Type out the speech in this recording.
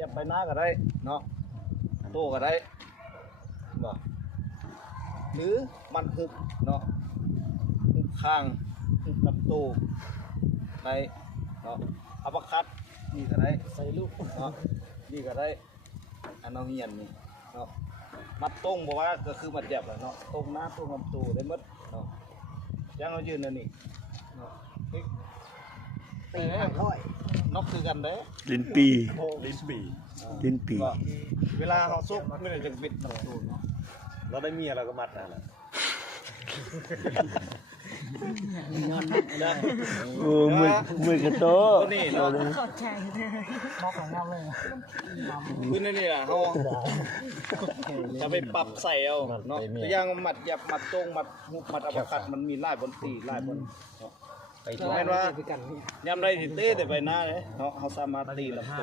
ยับไปหน้าก็ได้เนาะโตก็ได้บ่หรือมันฮึกเนาะฮึกข้างฮึกลำโตได้เนาะอัปคัดนี่ก็ได้ใส่ลูกเนาะนี่ก็ได้อันน้องเฮียนนี่เนาะมัดตรงบอกว่าก็คือมัดยับแหละเนาะตรงหน้าตรงลำโตได้หมดเนาะยังเรายืนนั่นนี่เนาะตีห้างค่อยนกคือกันเด้ ลิ้นปี ลิ้นปี ลิ้นปี เวลาเขาซุกไม่ได้จะบิดลำโตเนาะ เราได้เมียเราก็มัดนั่นแหละ โอ้มือกระโต ตัวนี้เนาะ ขอบใจเลยบอกของเราเลย คือนี่แหละเขาจะไปปรับใส่เอาเนาะแต่ยังมัดยับมัดตรงมัดหุบมัดอัปคัดมันมีลายบนตีลายบนเนาะแม่นว่ายามใดสิเต้ได้ไปหน้าเลยเนาะเขาสามารถตีลำโต